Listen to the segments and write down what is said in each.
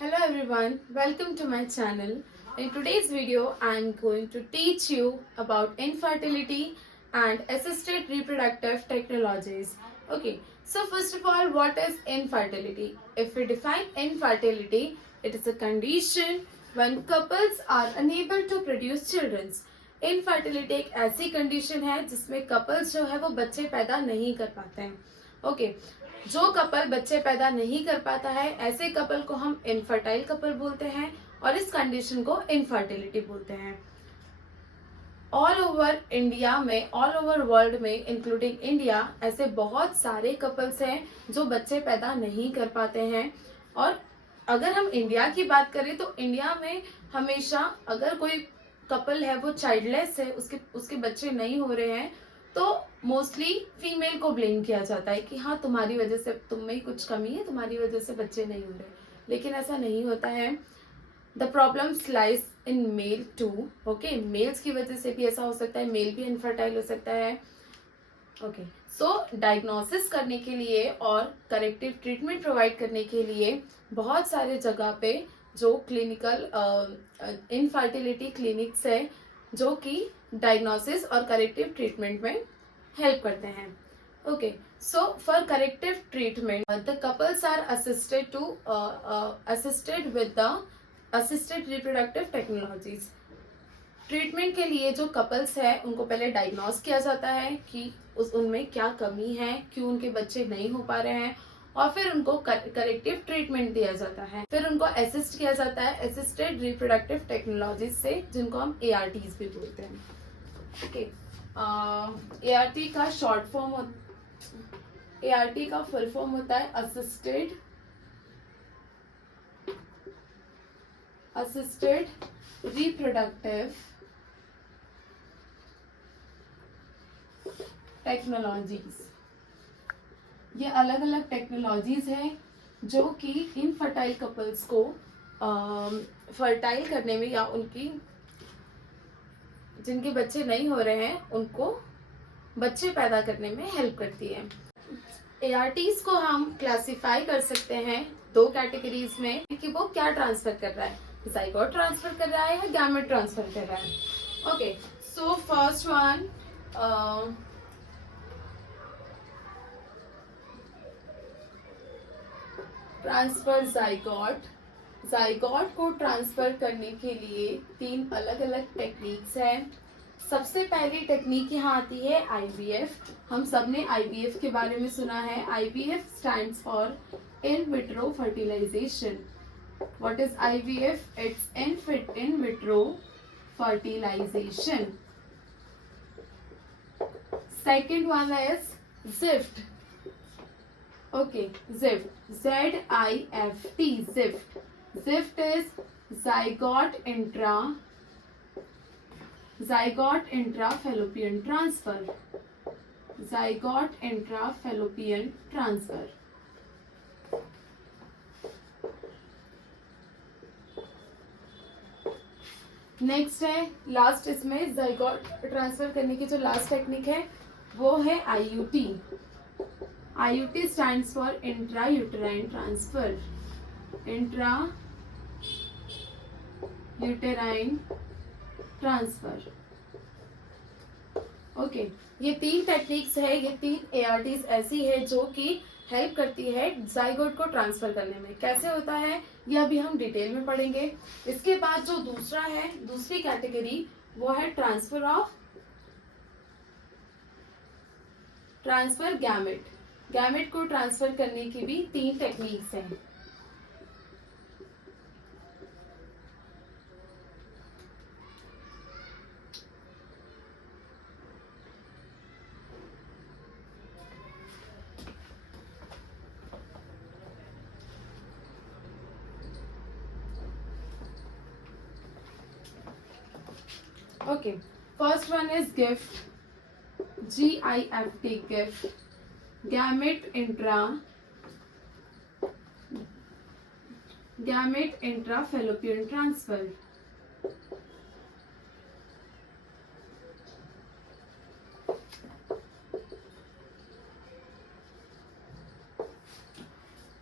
Hello everyone, welcome to my channel. In today's video, I am going to teach you about infertility and assisted reproductive technologies. Okay, so first of all, what is infertility? If we define infertility, it is a condition when couples are unable to produce children. Infertility एक ऐसी condition है जिसमें couples जो है वो बच्चे पैदा नहीं कर पाते हैं. ओके, जो कपल बच्चे पैदा नहीं कर पाता है ऐसे कपल को हम इनफर्टाइल कपल बोलते हैं और इस कंडीशन को इनफर्टिलिटी बोलते हैं. ऑल ओवर इंडिया में, ऑल ओवर वर्ल्ड में इंक्लूडिंग इंडिया, ऐसे बहुत सारे कपल्स हैं जो बच्चे पैदा नहीं कर पाते हैं. और अगर हम इंडिया की बात करें तो इंडिया में हमेशा अगर कोई कपल है वो चाइल्डलेस है, उसके बच्चे नहीं हो रहे हैं, तो मोस्टली फीमेल को ब्लेम किया जाता है कि हाँ तुम्हारी वजह से, तुम में कुछ कमी है, तुम्हारी वजह से बच्चे नहीं हो रहे. लेकिन ऐसा नहीं होता है. The problem lies in male too. Okay, males की वजह से भी ऐसा हो सकता है, मेल भी इनफर्टाइल हो सकता है. ओके, सो डायग्नोसिस करने के लिए और करेक्टिव ट्रीटमेंट प्रोवाइड करने के लिए बहुत सारे जगह पे जो क्लिनिकल इनफर्टिलिटी क्लिनिक्स है जो कि डायग्नोसिस और करेक्टिव ट्रीटमेंट में हेल्प करते हैं. Okay, so for corrective treatment the couples are assisted with the assisted reproductive technologies. Treatment के लिए जो कपल्स है उनको पहले डायग्नोस किया जाता है कि उनमें क्या कमी है, क्यों उनके बच्चे नहीं हो पा रहे हैं, और फिर उनको करेक्टिव ट्रीटमेंट दिया जाता है. फिर उनको असिस्ट किया जाता है असिस्टेड रिप्रोडक्टिव टेक्नोलॉजीज से, जिनको हम ARTs भी बोलते हैं. ओके, ART का शॉर्ट फॉर्म, ART का फुल फॉर्म होता है असिस्टेड रिप्रोडक्टिव टेक्नोलॉजीज. ये अलग अलग टेक्नोलॉजीज हैं जो कि इनफर्टाइल कपल्स को फर्टाइल करने में, या उनकी जिनके बच्चे नहीं हो रहे हैं उनको बच्चे पैदा करने में हेल्प करती है. ARTs को हम क्लासिफाई कर सकते हैं दो कैटेगरीज में कि वो क्या ट्रांसफर कर रहा है, जाइगोट ट्रांसफर कर रहा है या गैमेट ट्रांसफर कर रहा है. Okay, so first one, transfer zygote. Zygote को ट्रांसफर करने के लिए 3 अलग अलग टेक्निक्स हैं. सबसे पहली टेक्निक यहाँ आती है IVF. हम सबने IVF के बारे में सुना है. IVF stands for in vitro fertilisation. What is IVF? It's in vitro fertilisation. Second one is ZIFT. Okay, ZIFT. ZIFT. ZIFT. ZIFT is zygote intrafallopian transfer. Zygote intrafallopian transfer. Next है last, इसमें zygote transfer करने की जो last technique है वो है IUT. IUT stands for intrauterine transfer. Intrauterine transfer. Okay, ये 3 techniques है, ये 3 ARTs ऐसी है जो कि हेल्प करती है जाइगोट को ट्रांसफर करने में. कैसे होता है ये अभी हम डिटेल में पढ़ेंगे. इसके बाद जो दूसरा है, दूसरी कैटेगरी, वो है ट्रांसफर गैमेट. गैमेट को ट्रांसफर करने की भी 3 टेक्निक्स हैं. Okay, first one is gift. GIFT, gift. Gamete intrafallopian transfer.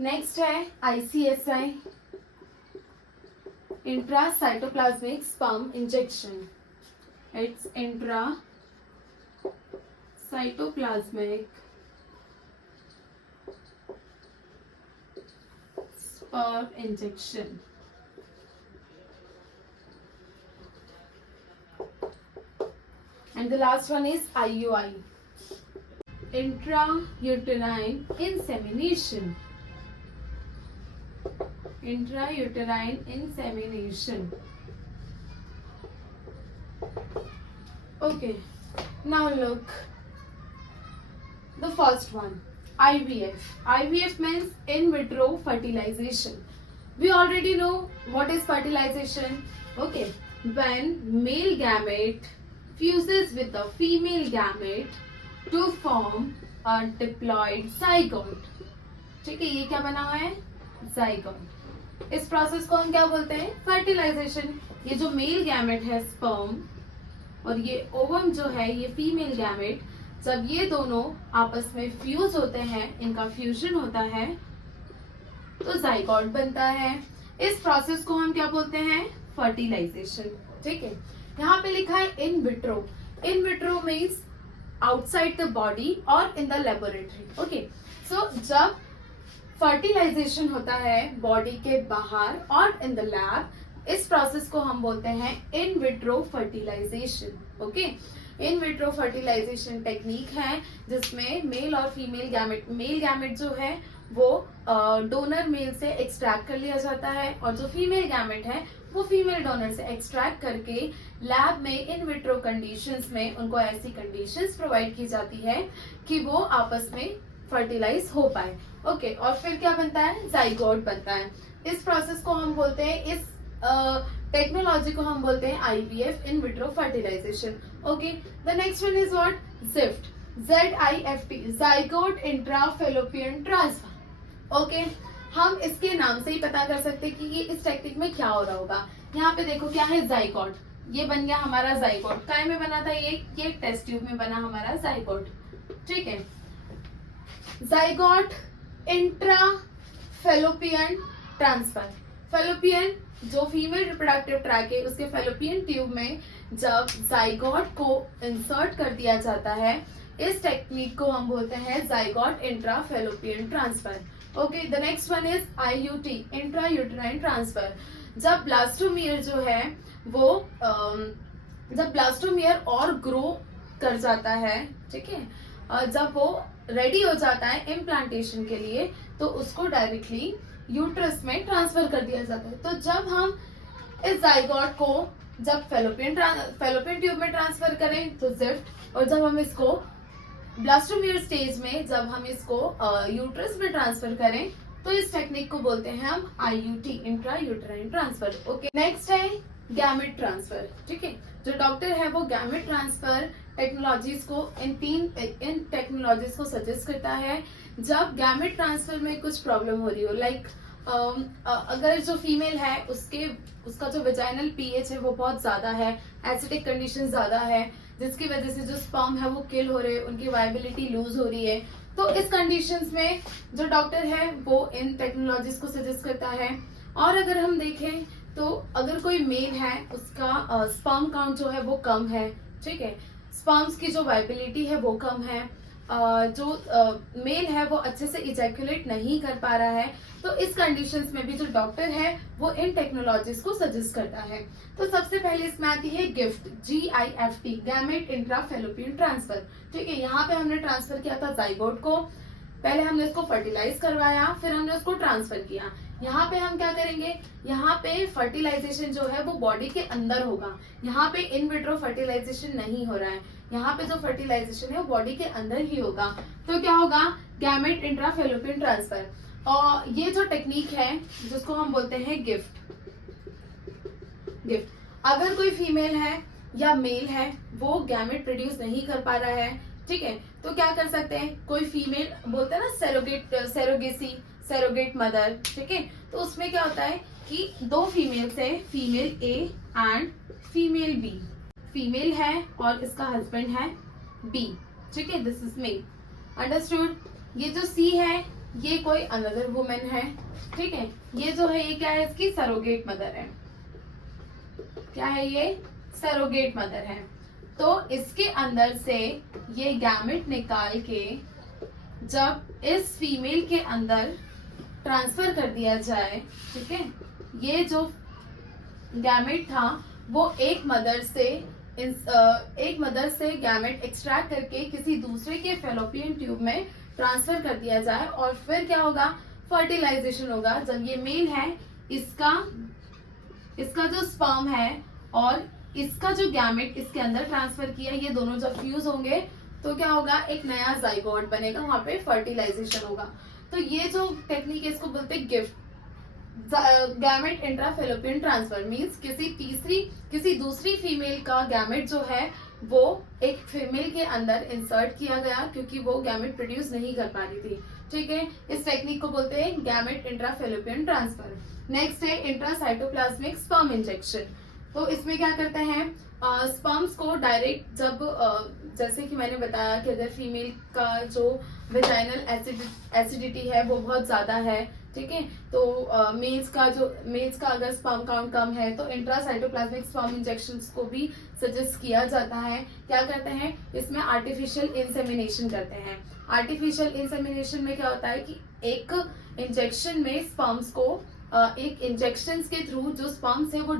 Next है ICSI, intracytoplasmic sperm injection. It's intracytoplasmic sperm injection. And the last one is IUI, intrauterine insemination. Intrauterine insemination. Okay, now look, the first one, IVF. IVF means in vitro fertilization. We already know what is fertilization. Okay, when male gamete fuses with the female gamete to form a diploid zygote. ठीक है, ये क्या बना हुआ है? zygote. इस process को हम क्या बोलते हैं? फर्टिलाइजेशन. ये जो मेल गैमेट है स्पर्म और ये ओवम जो है ये फीमेल गैमेट, जब ये दोनों आपस में फ्यूज होते हैं, इनका फ्यूजन होता है तो जाइगोट बनता है. इस प्रोसेस को हम क्या बोलते हैं? फर्टिलाइजेशन. ठीक है, यहाँ पे लिखा है in vitro. In vitro means outside the body और in the laboratory. Okay, so जब फर्टिलाइजेशन होता है बॉडी के बाहर और इन द लैब, इस प्रोसेस को हम बोलते हैं in vitro fertilisation. Okay, in vitro fertilisation technique है जिसमें मेल और फीमेल गैमेट, मेल गैमेट जो है वो डोनर मेल से एक्सट्रैक्ट कर लिया जाता है और जो फीमेल गैमेट है वो फीमेल डोनर से एक्सट्रैक्ट करके लैब में इन विट्रो कंडीशंस में उनको ऐसी कंडीशंस प्रोवाइड की जाती है कि वो आपस में फर्टिलाइज हो पाए. ओके, और फिर क्या बनता है? जाइगोट बनता है. इस प्रोसेस को हम बोलते हैं, इस टेक्नोलॉजी को हम बोलते हैं IVF, in vitro fertilisation. Okay, the next one is what? ZIFT. ZIFT, zygote intrafallopian transfer. ओके, हम इसके नाम से ही पता कर सकते हैं कि ये इस टेक्निक में क्या हो रहा होगा. यहाँ पे देखो क्या है? जाइगोट. ये बन गया हमारा जाइगोट. काय में बना था? ये टेस्ट ट्यूब में बना हमारा जाइगोट. ठीक है, जाइगोट इंट्राफेलोपियन ट्रांसफर. फेलोपियन जो फीमेल रिप्रोडक्टिव ट्रैक है उसके फेलोपियन ट्यूब में जब जाइगोट को इंसर्ट कर दिया जाता है, इस टेक्निक को हम बोलते हैं zygote intrafallopian transfer. Okay, the next one is IUT, intrauterine transfer. जब ब्लास्टोमियर जो है वो जब ब्लास्टोमियर और ग्रो कर जाता है, ठीक है, जब वो रेडी हो जाता है इम्प्लांटेशन के लिए, तो उसको डायरेक्टली यूट्रस में ट्रांसफर कर दिया जाता है. तो जब हम इस जाइगोट को जब फेलोपियन ट्यूब में ट्रांसफर करें तो ZIFT, और जब हम इसको ब्लास्टोमियर स्टेज में जब हम इसको यूट्रस में ट्रांसफर करें तो इस टेक्निक को बोलते हैं हम IUT, intrauterine transfer. Okay, next है गैमेट ट्रांसफर. ठीक है, जो डॉक्टर है वो गैमेट ट्रांसफर टेक्नोलॉजीज को इन टेक्नोलॉजीज को सजेस्ट करता है जब गैमेट ट्रांसफर में कुछ प्रॉब्लम हो रही हो. लाइक अगर जो फीमेल है उसका जो वेजाइनल pH है वो बहुत ज्यादा है, एसिडिक कंडीशन ज्यादा है, जिसकी वजह से जो स्पर्म है वो किल हो रहे हैं, उनकी वायबिलिटी लूज हो रही है. तो इस कंडीशंस में जो डॉक्टर है वो इन टेक्नोलॉजीज को सजेस्ट करता है. और अगर हम देखें तो अगर कोई मेल है उसका स्पर्म काउंट जो है वो कम है, ठीक है, स्पर्म्स की जो वायबिलिटी है वो कम है, जो मेल है वो अच्छे से इजैकुलेट नहीं कर पा रहा है, तो इस कंडीशंस में भी जो डॉक्टर है वो इन टेक्नोलॉजीज को सजेस्ट करता है. तो सबसे पहले इसमें आती है gift, GIFT, gamete intrafallopian transfer. ठीक है, यहाँ पे हमने ट्रांसफर किया था जाइगोट को, पहले हमने उसको फर्टिलाइज करवाया, फिर हमने उसको ट्रांसफर किया. यहाँ पे हम क्या करेंगे? यहाँ पे फर्टिलाइजेशन जो है वो बॉडी के अंदर होगा. यहाँ पे इन विट्रो फर्टिलाइजेशन नहीं हो रहा है, यहाँ पे जो फर्टिलाइजेशन है वो बॉडी के अंदर ही होगा. तो क्या होगा? Gamete intrafallopian transfer. और ये जो टेक्निक है जिसको हम बोलते हैं गिफ्ट. अगर कोई फीमेल है या मेल है वो गैमेट प्रोड्यूस नहीं कर पा रहा है, ठीक है, तो क्या कर सकते हैं? कोई फीमेल बोलते हैं ना सैरोगेट मदर, ठीक है, तो उसमें क्या होता है कि दो फीमेल से, female A and female B, female है और इसका हस्बैंड है B, ठीक है, दिस इज मेल, अंडरस्टूड. ये जो C है ये कोई अनदर वुमेन है, ठीक है, ये जो है ये क्या है? इसकी सरोगेट मदर है. क्या है ये? सरोगेट मदर है। तो इसके अंदर से ये गैमेट निकाल के जब इस फीमेल के अंदर ट्रांसफर कर दिया जाए, ठीक है, ये जो गैमेट था वो एक मदर से गैमेट एक्सट्रैक्ट करके किसी दूसरे के फेलोपियन ट्यूब में ट्रांसफर कर दिया जाए और फिर क्या होगा? फर्टिलाइजेशन होगा। जब ये मेल है, इसका जो स्पर्म है और इसका जो गैमेट इसके अंदर ट्रांसफर किया, ये दोनों जब फ्यूज होंगे तो क्या होगा? एक नया जाइगोट बनेगा, वहां पे फर्टिलाइजेशन होगा। तो ये जो टेक्निक है इसको बोलते हैं gift gamete intrafallopian transfer. Means किसी दूसरी फीमेल का गैमेट जो है वो एक फीमेल के अंदर इंसर्ट किया गया क्योंकि वो गैमेट प्रोड्यूस नहीं कर पा रही थी, ठीक है। इस टेक्निक को बोलते हैं गैमेट इंट्राफेलोपियन ट्रांसफर। नेक्स्ट है इंट्रासाइटोप्लाज्मिक स्पर्म इंजेक्शन। तो इसमें क्या करते हैं? स्पर्म्स को डायरेक्ट जब जैसे कि मैंने बताया कि अगर फीमेल का जो वेजाइनल एसिडिटी है वो बहुत ज्यादा है, ठीक है, तो मेल्स का अगर स्पर्म काउंट कम है तो इंट्रासाइटोप्लाज्मिक स्पर्म इंजेक्शंस को भी सजेस्ट किया जाता है। क्या करते हैं? इसमें आर्टिफिशियल इंसेमिनेशन करते हैं। आर्टिफिशियल इंसेमिनेशन में क्या होता है कि एक इंजेक्शन में स्पर्म्स को एक इंजेक्शन के थ्रू जो स्पर्म्स है वो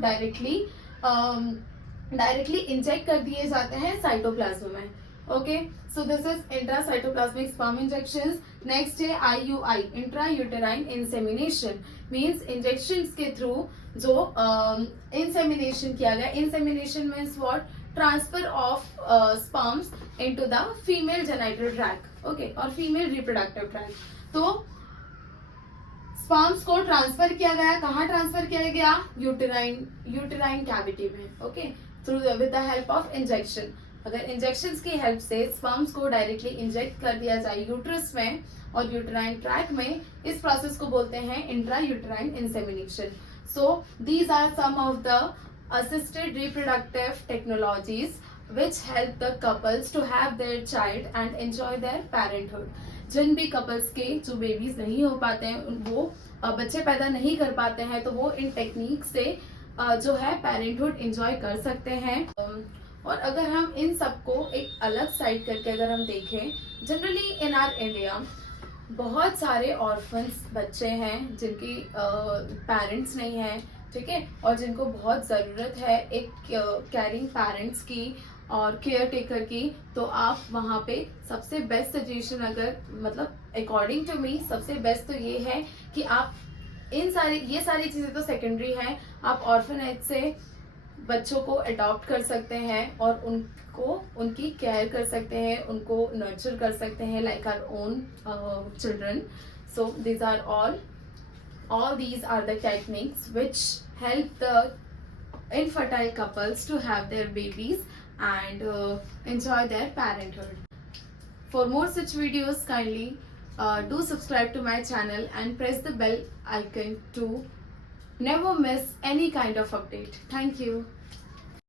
डायरेक्टली इंजेक्ट कर दिए जाते हैं साइटोप्लाज्म में। Okay, so this is intracytoplasmic sperm injections. Next है IUI, intra uterine insemination. Means injections के थ्रू जो इंसेमिनेशन किया गया। Insemination means what? Transfer of sperms into the female genital tract, okay, और फीमेल रिप्रोडक्टिव ट्रैक्ट। तो sperms को transfer किया गया, कहाँ ट्रांसफर किया गया? यूटेराइन कैविटी में, okay, through with the help of injection. अगर इंजेक्शंस की हेल्प से स्पर्म्स को डायरेक्टली इंजेक्ट कर दिया जाए यूट्रस में और यूटेराइन ट्रैक में, इस प्रोसेस को बोलते हैं intrauterine insemination. So these are some of the assisted reproductive technologies which help the couples to have their child and enjoy their parenthood. जिन भी कपल्स के जो बेबीज नहीं हो पाते हैं, वो बच्चे पैदा नहीं कर पाते हैं, तो वो इन टेक्निक से जो है पेरेंटहुड एंजॉय कर सकते हैं। और अगर हम इन सबको एक अलग साइड करके अगर हम देखें, जनरली इन आर इंडिया बहुत सारे ऑर्फन्स बच्चे हैं जिनकी पेरेंट्स नहीं हैं, ठीक है, और जिनको बहुत ज़रूरत है एक कैरिंग पेरेंट्स की और केयर टेकर की। तो आप वहाँ पे सबसे बेस्ट सजेशन, अगर मतलब अकॉर्डिंग टू मी सबसे बेस्ट तो ये है कि आप ये सारी चीज़ें तो सेकेंडरी है, आप ऑर्फनेज से बच्चों को अडॉप्ट कर सकते हैं और उनकी केयर कर सकते हैं, उनको नर्चर कर सकते हैं like our own children. So these are all these are the techniques which help the infertile couples to have their babies and enjoy their parenthood. For more such videos, kindly do subscribe to my channel and press the bell icon to never miss any kind of update. Thank you.